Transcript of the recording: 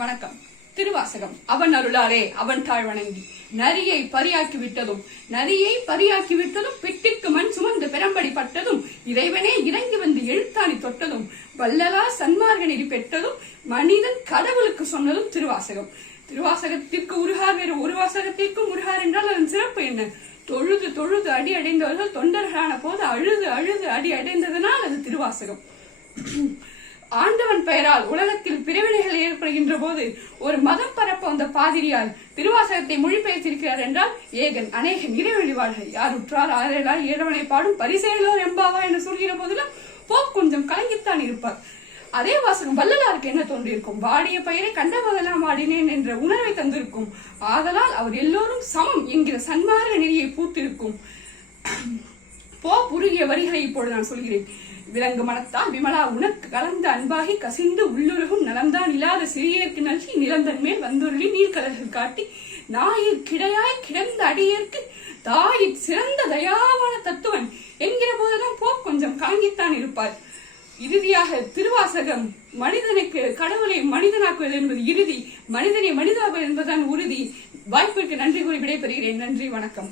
வணக்கம். திருவாசகம். அவன் அருளாலே அவன் தாழ் வணங்கி நரியை பரியாக்கி விட்டதும் பெட்டிக்கு மண் சுமந்து பெரம்படி பட்டதும் இறைவனே இறங்கி வந்து எழுத்தாணி தொட்டதும் வல்லலா சன்மார்க்க நெறி பெற்றதும் மனிதன் கடவுளுக்கு சொன்னதும் திருவாசகம். திருவாசகத்திற்கு உருகார் வேறு ஒரு வாசகத்திற்கும் உருகார் என்றால் அதன் சிறப்பு என்ன? தொழுது தொழுது அடி அடைந்தவர்கள் தொண்டர்களான போது அழுது அழுது அடி அடைந்ததனால் அது திருவாசகம். ஆண்டவன் பெயரால் உலகத்தில் பிரிவினைகள் ஏற்படுகின்ற போது ஒரு மதம் பரப்ப வந்த பாதிரியார் திருவாசகத்தை மொழிபெயர்த்திருக்கிறார் என்றால் ஏகன் அநேகன் இறைவழிவார்கள் யார் உற்றார் ஆரேலார் இறைவனை பாடும் பரிசேலோர் எம்பாவா என்று சொல்கிற போதிலும் போப் கொஞ்சம் கலங்கித்தான் இருப்பார். அதே வாசகம் வள்ளலாருக்கு என்ன தோன்றியிருக்கும்? வாடிய பெயரை கண்டபோதெல்லாம் வாடினேன் என்ற உணர்வை தந்திருக்கும். ஆதலால் அவர் எல்லோரும் சமம் என்கிற சன்மார்க்க நெறியை பூத்திருக்கும். போப் உருகிய வரிகளை இப்பொழுது நான் சொல்கிறேன். விலங்கு மனத்தால் விமலா உனக்கு கலந்த அன்பாகி கசிந்து உள்ளுருகும் நலந்தான் இல்லாத சிறியேற்கு நல்கி நிலந்தன் மேல் வந்துருளி நீர்கலர்கள் காட்டி நாயிற் கிடையாய் கிடந்த அடியேற்கு தாயிற் சிறந்த தயாவான தத்துவன் என்கிற போதெல்லாம் போப் கொஞ்சம் கலங்கித்தான் இருப்பார். இறுதியாக திருவாசகம் மனிதனுக்கு கடவுளை மனிதனாக்குவது என்பது இறுதி, மனிதனை மனிதாக்குவது என்பதுதான் உறுதி. வாய்ப்பிற்கு நன்றி கூறி விடைபெறுகிறேன். நன்றி, வணக்கம்.